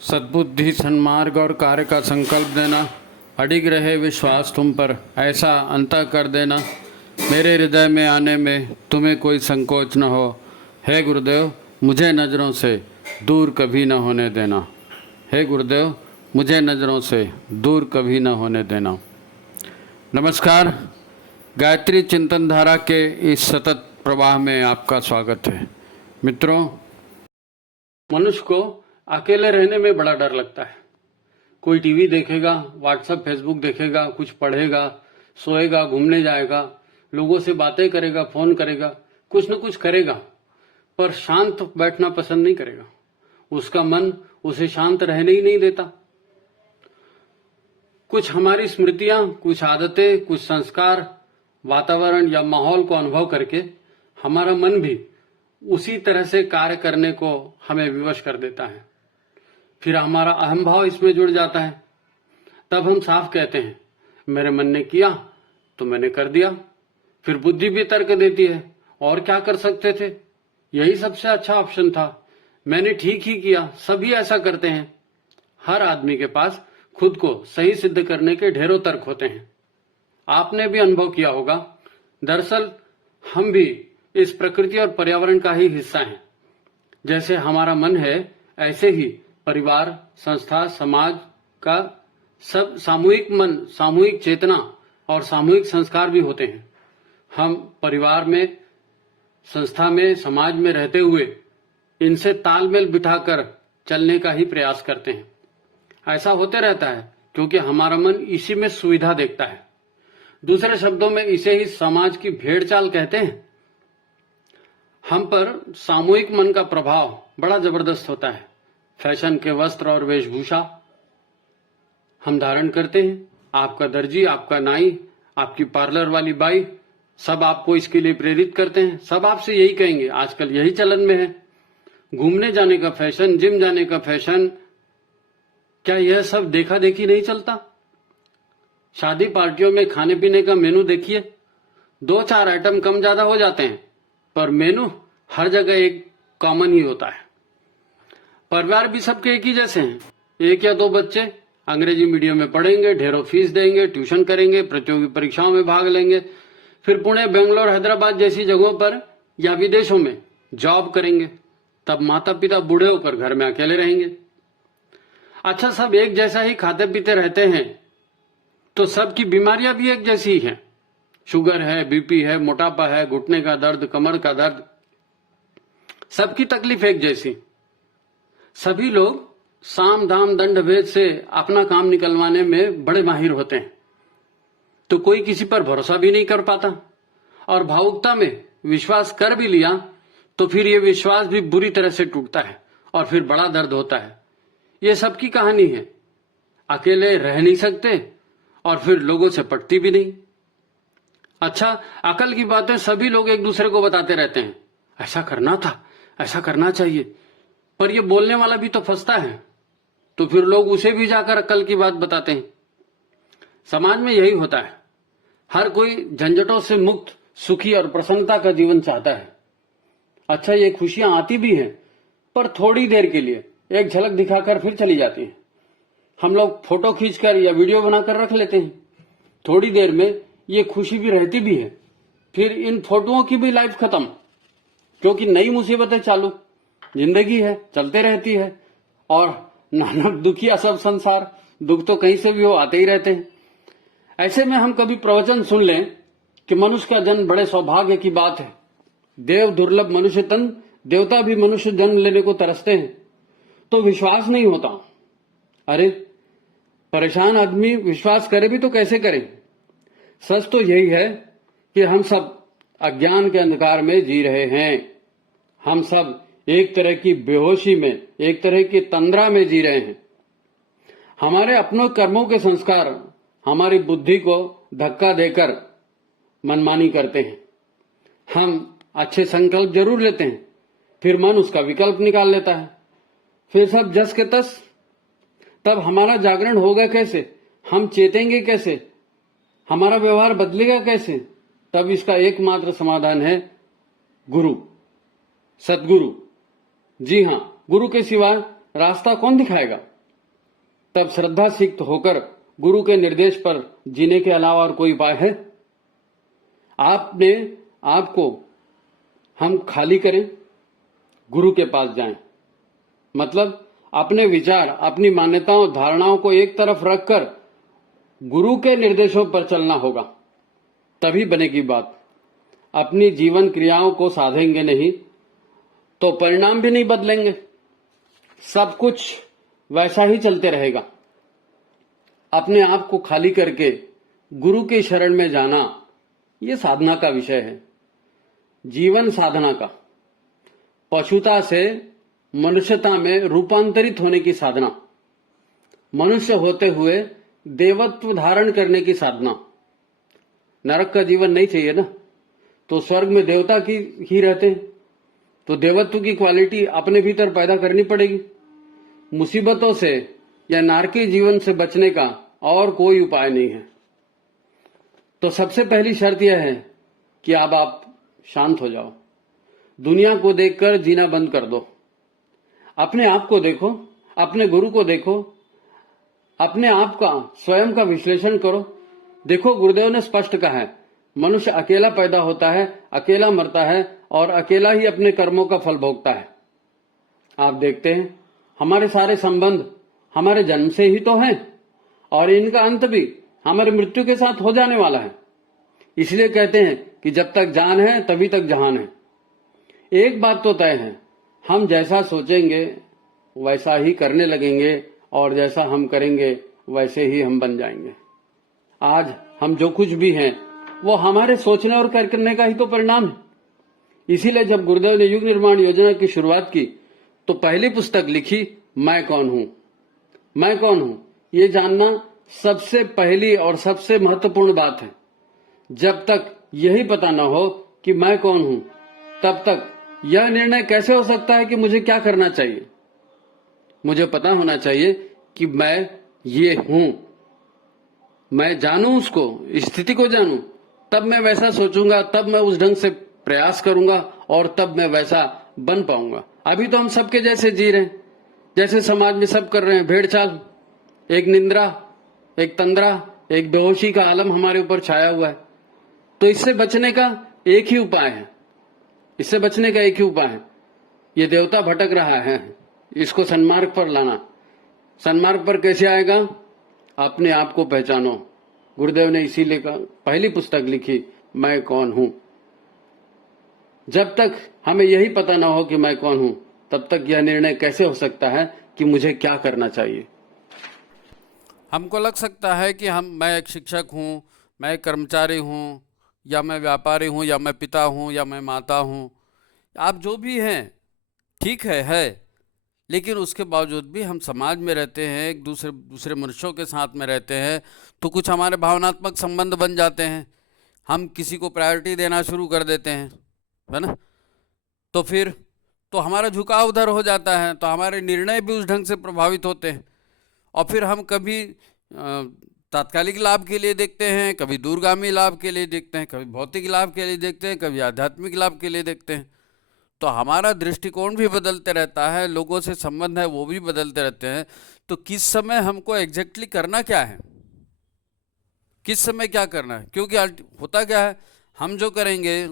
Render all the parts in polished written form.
सद्बुद्धि, सन्मार्ग और कार्य का संकल्प देना, अडिग रहे विश्वास तुम पर, ऐसा अंतः कर देना, मेरे हृदय में आने में तुम्हें कोई संकोच न हो। हे गुरुदेव, मुझे नज़रों से दूर कभी न होने देना। हे गुरुदेव, मुझे नज़रों से दूर कभी न होने देना। नमस्कार, गायत्री चिंतन धारा के इस सतत प्रवाह में आपका स्वागत है। मित्रों, मनुष्य को अकेले रहने में बड़ा डर लगता है। कोई टीवी देखेगा, व्हाट्सएप फेसबुक देखेगा, कुछ पढ़ेगा, सोएगा, घूमने जाएगा, लोगों से बातें करेगा, फोन करेगा, कुछ न कुछ करेगा, पर शांत बैठना पसंद नहीं करेगा। उसका मन उसे शांत रहने ही नहीं देता। कुछ हमारी स्मृतियां, कुछ आदतें, कुछ संस्कार, वातावरण या माहौल को अनुभव करके हमारा मन भी उसी तरह से कार्य करने को हमें विवश कर देता है। फिर हमारा अहम भाव इसमें जुड़ जाता है। तब हम साफ कहते हैं, मेरे मन ने किया तो मैंने कर दिया। फिर बुद्धि भी तर्क देती है, और क्या कर सकते थे, यही सबसे अच्छा ऑप्शन था, मैंने ठीक ही किया, सभी ऐसा करते हैं। हर आदमी के पास खुद को सही सिद्ध करने के ढेरों तर्क होते हैं। आपने भी अनुभव किया होगा। दरअसल हम भी इस प्रकृति और पर्यावरण का ही हिस्सा हैं। जैसे हमारा मन है, ऐसे ही परिवार, संस्था, समाज का सब सामूहिक मन, सामूहिक चेतना और सामूहिक संस्कार भी होते हैं। हम परिवार में, संस्था में, समाज में रहते हुए इनसे तालमेल बिठाकर चलने का ही प्रयास करते हैं। ऐसा होते रहता है क्योंकि हमारा मन इसी में सुविधा देखता है। दूसरे शब्दों में इसे ही समाज की भेड़चाल कहते हैं। हम पर सामूहिक मन का प्रभाव बड़ा जबरदस्त होता है। फैशन के वस्त्र और वेशभूषा हम धारण करते हैं। आपका दर्जी, आपका नाई, आपकी पार्लर वाली बाई, सब आपको इसके लिए प्रेरित करते हैं। सब आपसे यही कहेंगे, आजकल यही चलन में है। घूमने जाने का फैशन, जिम जाने का फैशन, क्या यह सब देखा देखी नहीं चलता? शादी पार्टियों में खाने पीने का मेनू देखिए, 2-4 आइटम कम ज्यादा हो जाते हैं, पर मेनू हर जगह एक कॉमन ही होता है। परिवार भी सबके एक ही जैसे हैं। 1 या 2 बच्चे अंग्रेजी मीडियम में पढ़ेंगे, ढेरों फीस देंगे, ट्यूशन करेंगे, प्रतियोगी परीक्षाओं में भाग लेंगे, फिर पुणे, बेंगलोर, हैदराबाद जैसी जगहों पर या विदेशों में जॉब करेंगे। तब माता पिता बूढ़े होकर घर में अकेले रहेंगे। अच्छा, सब एक जैसा ही खाते पीते रहते हैं तो सबकी बीमारियां भी एक जैसी ही हैं। शुगर है, बीपी है, मोटापा है, घुटने का दर्द, कमर का दर्द, सबकी तकलीफ एक जैसी। सभी लोग साम दाम दंड भेद से अपना काम निकलवाने में बड़े माहिर होते हैं, तो कोई किसी पर भरोसा भी नहीं कर पाता, और भावुकता में विश्वास कर भी लिया तो फिर ये विश्वास भी बुरी तरह से टूटता है और फिर बड़ा दर्द होता है। ये सबकी कहानी है। अकेले रह नहीं सकते और फिर लोगों से पटती भी नहीं। अच्छा, अकल की बातें सभी लोग एक दूसरे को बताते रहते हैं, ऐसा करना था, ऐसा करना चाहिए, पर ये बोलने वाला भी तो फंसता है, तो फिर लोग उसे भी जाकर अकल की बात बताते हैं। समाज में यही होता है। हर कोई झंझटों से मुक्त, सुखी और प्रसन्नता का जीवन चाहता है। अच्छा, ये खुशियां आती भी हैं, पर थोड़ी देर के लिए, एक झलक दिखाकर फिर चली जाती हैं। हम लोग फोटो खींचकर या वीडियो बनाकर रख लेते हैं। थोड़ी देर में ये खुशी भी रहती भी है, फिर इन फोटोओं की भी लाइफ खत्म, क्योंकि नई मुसीबतें चालू। जिंदगी है, चलते रहती है, और नानक दुखिया सब संसार, दुख तो कहीं से भी हो, आते ही रहते हैं। ऐसे में हम कभी प्रवचन सुन लें कि मनुष्य का जन्म बड़े सौभाग्य की बात है, देव दुर्लभ मनुष्य तन, देवता भी मनुष्य जन्म लेने को तरसते हैं, तो विश्वास नहीं होता। अरे, परेशान आदमी विश्वास करे भी तो कैसे करे? सच तो यही है कि हम सब अज्ञान के अंधकार में जी रहे हैं। हम सब एक तरह की बेहोशी में, एक तरह की तंद्रा में जी रहे हैं। हमारे अपनों कर्मों के संस्कार हमारी बुद्धि को धक्का देकर मनमानी करते हैं। हम अच्छे संकल्प जरूर लेते हैं, फिर मन उसका विकल्प निकाल लेता है, फिर सब जस के तस। तब हमारा जागरण होगा कैसे? हम चेतेंगे कैसे? हमारा व्यवहार बदलेगा कैसे? तब इसका एकमात्र समाधान है गुरु, सदगुरु। जी हां, गुरु के सिवा रास्ता कौन दिखाएगा? तब श्रद्धा सिक्त होकर गुरु के निर्देश पर जीने के अलावा और कोई उपाय है? आपने आपको हम खाली करें, गुरु के पास जाएं। मतलब अपने विचार, अपनी मान्यताओं, धारणाओं को एक तरफ रखकर गुरु के निर्देशों पर चलना होगा, तभी बनेगी बात। अपनी जीवन क्रियाओं को साधेंगे नहीं तो परिणाम भी नहीं बदलेंगे, सब कुछ वैसा ही चलते रहेगा। अपने आप को खाली करके गुरु की शरण में जाना, ये साधना का विषय है, जीवन साधना का। पशुता से मनुष्यता में रूपांतरित होने की साधना, मनुष्य होते हुए देवत्व धारण करने की साधना। नरक का जीवन नहीं चाहिए ना, तो स्वर्ग में देवता की ही रहते हैं, तो देवत्व की क्वालिटी अपने भीतर पैदा करनी पड़ेगी। मुसीबतों से या नारकी जीवन से बचने का और कोई उपाय नहीं है। तो सबसे पहली शर्त यह है कि अब आप शांत हो जाओ, दुनिया को देखकर जीना बंद कर दो, अपने आप को देखो, अपने गुरु को देखो, अपने आप का स्वयं का विश्लेषण करो। देखो, गुरुदेव ने स्पष्ट कहा है, मनुष्य अकेला पैदा होता है, अकेला मरता है और अकेला ही अपने कर्मों का फल भोगता है। आप देखते हैं हमारे सारे संबंध हमारे जन्म से ही तो हैं और इनका अंत भी हमारी मृत्यु के साथ हो जाने वाला है। इसलिए कहते हैं कि जब तक जान है तभी तक जहान है। एक बात तो तय है, हम जैसा सोचेंगे वैसा ही करने लगेंगे और जैसा हम करेंगे वैसे ही हम बन जाएंगे। आज हम जो कुछ भी हैं वो हमारे सोचने और करने का ही तो परिणाम है। इसीलिए जब गुरुदेव ने युग निर्माण योजना की शुरुआत की तो पहली पुस्तक लिखी, मैं कौन हूं। मैं कौन हूं ये जानना सबसे पहली और सबसे महत्वपूर्ण बात है। जब तक यही पता न हो कि मैं कौन हूं, तब तक यह निर्णय कैसे हो सकता है कि मुझे क्या करना चाहिए। मुझे पता होना चाहिए कि मैं ये हूं, मैं जानूं उसको, स्थिति को जानूं, तब मैं वैसा सोचूंगा, तब मैं उस ढंग से प्रयास करूंगा और तब मैं वैसा बन पाऊंगा। अभी तो हम सबके जैसे जी रहे हैं, जैसे समाज में सब कर रहे हैं, भेड़चाल, एक निंद्रा, एक तंद्रा, एक बेहोशी का आलम हमारे ऊपर छाया हुआ है। तो इससे बचने का एक ही उपाय है, इससे बचने का एक ही उपाय है। ये देवता भटक रहा है, इसको सन्मार्ग पर लाना। सन्मार्ग पर कैसे आएगा? अपने आप को पहचानो। गुरुदेव ने इसीलिए पहली पुस्तक लिखी, मैं कौन हूं। जब तक हमें यही पता ना हो कि मैं कौन हूं, तब तक यह निर्णय कैसे हो सकता है कि मुझे क्या करना चाहिए। हमको लग सकता है कि मैं एक शिक्षक हूँ, मैं एक कर्मचारी हूँ, या मैं व्यापारी हूँ, या मैं पिता हूँ, या मैं माता हूँ। आप जो भी हैं ठीक है, लेकिन उसके बावजूद भी हम समाज में रहते हैं, एक दूसरे मनुष्यों के साथ में रहते हैं, तो कुछ हमारे भावनात्मक संबंध बन जाते हैं। हम किसी को प्रायोरिटी देना शुरू कर देते हैं, है ना। तो फिर तो हमारा झुकाव उधर हो जाता है, तो हमारे निर्णय भी उस ढंग से प्रभावित होते हैं। और फिर हम कभी तात्कालिक लाभ के लिए देखते हैं, कभी दूरगामी लाभ के लिए देखते हैं, कभी भौतिक लाभ के लिए देखते हैं, कभी आध्यात्मिक लाभ के लिए देखते हैं। तो हमारा दृष्टिकोण भी बदलते रहता है, लोगों से संबंध है वो भी बदलते रहते हैं। तो किस समय हमको एग्जैक्टली करना क्या है, किस समय क्या करना है, क्योंकि होता क्या है, हम जो करेंगे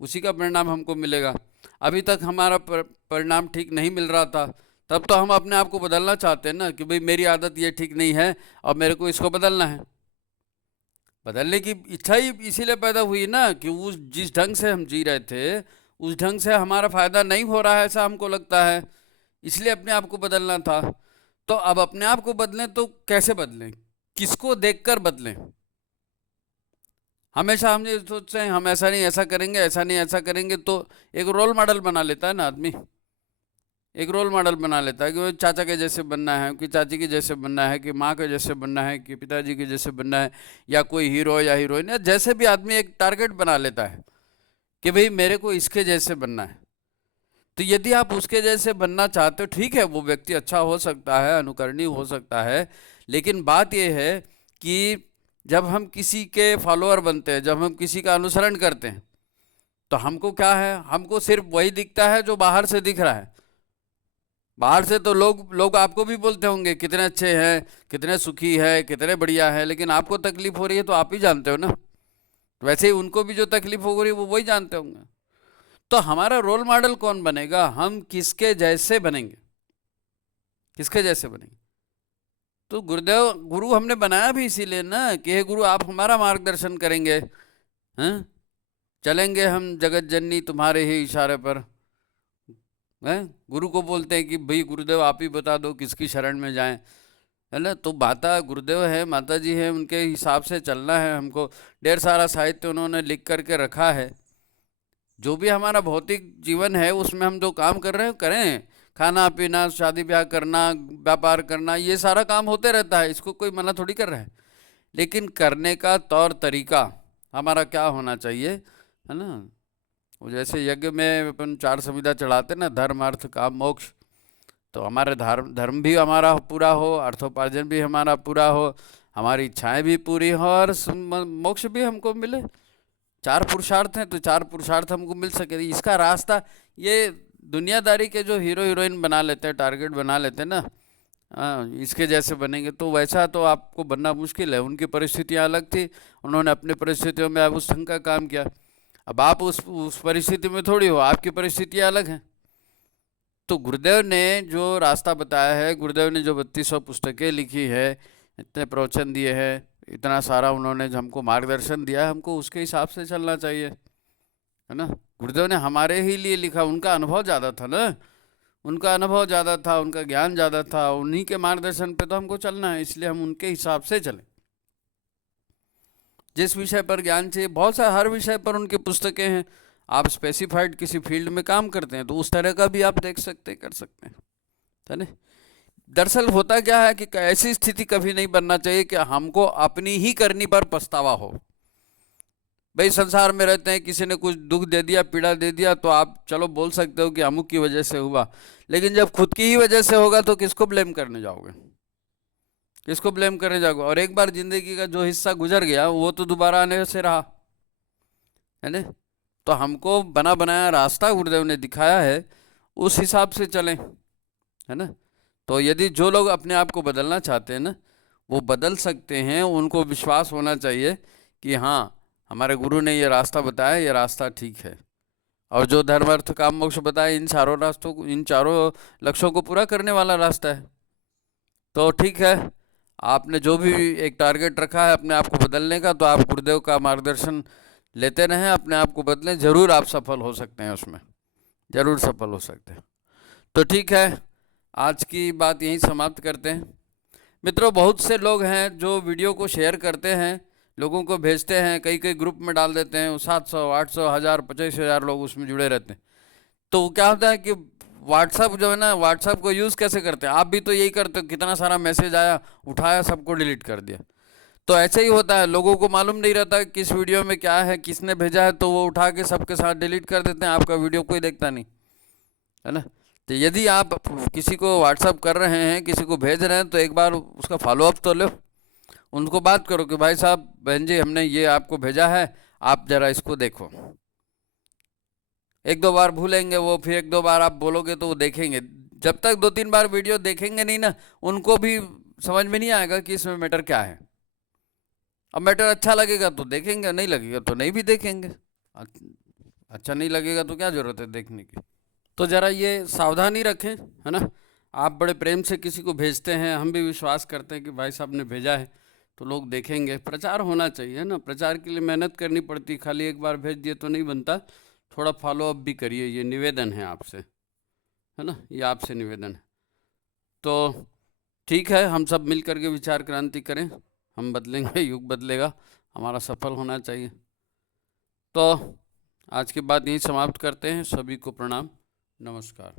उसी का परिणाम हमको मिलेगा। अभी तक हमारा परिणाम ठीक नहीं मिल रहा था, तब तो हम अपने आप को बदलना चाहते हैं ना, कि भाई मेरी आदत ये ठीक नहीं है और मेरे को इसको बदलना है। बदलने की इच्छा ही इसीलिए पैदा हुई ना कि उस जिस ढंग से हम जी रहे थे उस ढंग से हमारा फायदा नहीं हो रहा है, ऐसा हमको लगता है, इसलिए अपने आप को बदलना था। तो अब अपने आप को बदलें तो कैसे बदलें, किसको देखकर बदलें। हमेशा हम ये सोचते हैं हम ऐसा नहीं ऐसा करेंगे, ऐसा नहीं ऐसा करेंगे, तो एक रोल मॉडल बना लेता है ना आदमी, एक रोल मॉडल बना लेता है कि वो चाचा के जैसे बनना है, कि चाची के जैसे बनना है, कि माँ के जैसे बनना है, कि पिताजी के जैसे बनना है, या कोई हीरो या हीरोइन, या जैसे भी आदमी एक टारगेट बना लेता है कि भाई मेरे को इसके जैसे बनना है। तो यदि आप उसके जैसे बनना चाहते हो, ठीक है, वो व्यक्ति अच्छा हो सकता है, अनुकरणीय हो सकता है, लेकिन बात यह है कि जब हम किसी के फॉलोअर बनते हैं, जब हम किसी का अनुसरण करते हैं, तो हमको क्या है, हमको सिर्फ वही दिखता है जो बाहर से दिख रहा है। बाहर से तो लोग आपको भी बोलते होंगे कितने अच्छे हैं, कितने सुखी है, कितने बढ़िया है, लेकिन आपको तकलीफ हो रही है तो आप ही जानते हो ना। वैसे ही उनको भी जो तकलीफ हो रही है वो वही जानते होंगे। तो हमारा रोल मॉडल कौन बनेगा? हम किसके जैसे बनेंगे? किसके जैसे बनेंगे? तो गुरु हमने बनाया भी इसीलिए ना कि हे गुरु आप हमारा मार्गदर्शन करेंगे, हैं? चलेंगे हम जगत जननी तुम्हारे ही इशारे पर, हैं? गुरु को बोलते हैं कि भाई गुरुदेव आप ही बता दो किसकी शरण में जाएं, है ना। तो माता गुरुदेव है, माता जी है, उनके हिसाब से चलना है हमको। ढेर सारा साहित्य उन्होंने लिख करके रखा है। जो भी हमारा भौतिक जीवन है उसमें हम जो काम कर रहे हैं करें, खाना पीना, शादी ब्याह करना, व्यापार करना, ये सारा काम होते रहता है, इसको कोई मना थोड़ी कर रहा है। लेकिन करने का तौर तरीका हमारा क्या होना चाहिए, है ना। वो जैसे यज्ञ में अपन 4 संविदा चढ़ाते ना, धर्म अर्थ काम मोक्ष, तो हमारे धर्म भी हमारा पूरा हो, अर्थोपार्जन भी हमारा पूरा हो, हमारी इच्छाएं भी पूरी हो और मोक्ष भी हमको मिले। 4 पुरुषार्थ हैं तो 4 पुरुषार्थ हमको मिल सके। इसका रास्ता ये दुनियादारी के जो हीरो हीरोइन बना लेते हैं, टारगेट बना लेते हैं ना, इसके जैसे बनेंगे, तो वैसा तो आपको बनना मुश्किल है। उनकी परिस्थितियाँ अलग थी, उन्होंने अपनी परिस्थितियों में अब उस ढंग का काम किया। अब आप उस परिस्थिति में थोड़ी हो, आपकी परिस्थितियाँ अलग हैं। तो गुरुदेव ने जो रास्ता बताया है, गुरुदेव ने जो 3200 पुस्तकें लिखी है, इतने प्रवचन दिए हैं, इतना सारा उन्होंने हमको मार्गदर्शन दिया है, हमको उसके हिसाब से चलना चाहिए, है ना। गुरुदेव ने हमारे ही लिए लिखा, उनका अनुभव ज़्यादा था ना, उनका अनुभव ज़्यादा था, उनका ज्ञान ज़्यादा था, उन्हीं के मार्गदर्शन पे तो हमको चलना है, इसलिए हम उनके हिसाब से चलें। जिस विषय पर ज्ञान चाहिए, बहुत सारे हर विषय पर उनकी पुस्तकें हैं। आप स्पेसिफाइड किसी फील्ड में काम करते हैं तो उस तरह का भी आप देख सकते कर सकते हैं, है ना। दरअसल होता क्या है कि ऐसी स्थिति कभी नहीं बनना चाहिए कि हमको अपनी ही करनी पर पछतावा हो। भाई संसार में रहते हैं, किसी ने कुछ दुख दे दिया, पीड़ा दे दिया, तो आप चलो बोल सकते हो कि अमुक की वजह से हुआ, लेकिन जब खुद की ही वजह से होगा तो किसको ब्लेम करने जाओगे? किसको ब्लेम करने जाओगे? और एक बार जिंदगी का जो हिस्सा गुजर गया वो तो दोबारा आने से रहा, है ना। तो हमको बना बनाया रास्ता गुरुदेव ने दिखाया है, उस हिसाब से चलें, है ना। तो यदि जो लोग अपने आप को बदलना चाहते हैं ना, वो बदल सकते हैं। उनको विश्वास होना चाहिए कि हाँ हमारे गुरु ने ये रास्ता बताया, ये रास्ता ठीक है। और जो धर्म अर्थ काम मोक्ष बताया, इन चारों रास्तों को, इन चारों लक्ष्यों को पूरा करने वाला रास्ता है। तो ठीक है, आपने जो भी एक टारगेट रखा है अपने आप को बदलने का, तो आप गुरुदेव का मार्गदर्शन लेते रहें, अपने आप को बदलें, ज़रूर आप सफल हो सकते हैं, उसमें ज़रूर सफल हो सकते हैं। तो ठीक है, आज की बात यहीं समाप्त करते हैं। मित्रों, बहुत से लोग हैं जो वीडियो को शेयर करते हैं, लोगों को भेजते हैं, कई कई ग्रुप में डाल देते हैं, 700 800 1000 85,000 लोग उसमें जुड़े रहते हैं। तो क्या होता है कि व्हाट्सअप जो है ना, व्हाट्सअप को यूज़ कैसे करते हैं? आप भी तो यही करते हो, कितना सारा मैसेज आया, उठाया, सबको डिलीट कर दिया। तो ऐसे ही होता है, लोगों को मालूम नहीं रहता कि किस वीडियो में क्या है, किसने भेजा है, तो वो उठा के सबके साथ डिलीट कर देते हैं, आपका वीडियो कोई देखता नहीं, है ना। तो यदि आप किसी को व्हाट्सअप कर रहे हैं, किसी को भेज रहे हैं, तो एक बार उसका फॉलोअप तो लो, उनको बात करो कि भाई साहब, बहन जी, हमने ये आपको भेजा है, आप ज़रा इसको देखो। 1-2 बार भूलेंगे वो, फिर 1-2 बार आप बोलोगे तो वो देखेंगे। जब तक 2-3 बार वीडियो देखेंगे नहीं ना, उनको भी समझ में नहीं आएगा कि इसमें मैटर क्या है। अब मैटर अच्छा लगेगा तो देखेंगे, नहीं लगेगा तो नहीं भी देखेंगे। अच्छा नहीं लगेगा तो क्या ज़रूरत है देखने की। तो ज़रा ये सावधानी रखें, है ना। आप बड़े प्रेम से किसी को भेजते हैं, हम भी विश्वास करते हैं कि भाई साहब ने भेजा है तो लोग देखेंगे। प्रचार होना चाहिए ना, प्रचार के लिए मेहनत करनी पड़ती, खाली एक बार भेज दिए तो नहीं बनता, थोड़ा फॉलोअप भी करिए। ये निवेदन है आपसे, है ना, ये आपसे निवेदन है। तो ठीक है, हम सब मिल करके विचार क्रांति करें, हम बदलेंगे, युग बदलेगा, हमारा सफल होना चाहिए। तो आज की बात यहीं समाप्त करते हैं। सभी को प्रणाम, नमस्कार।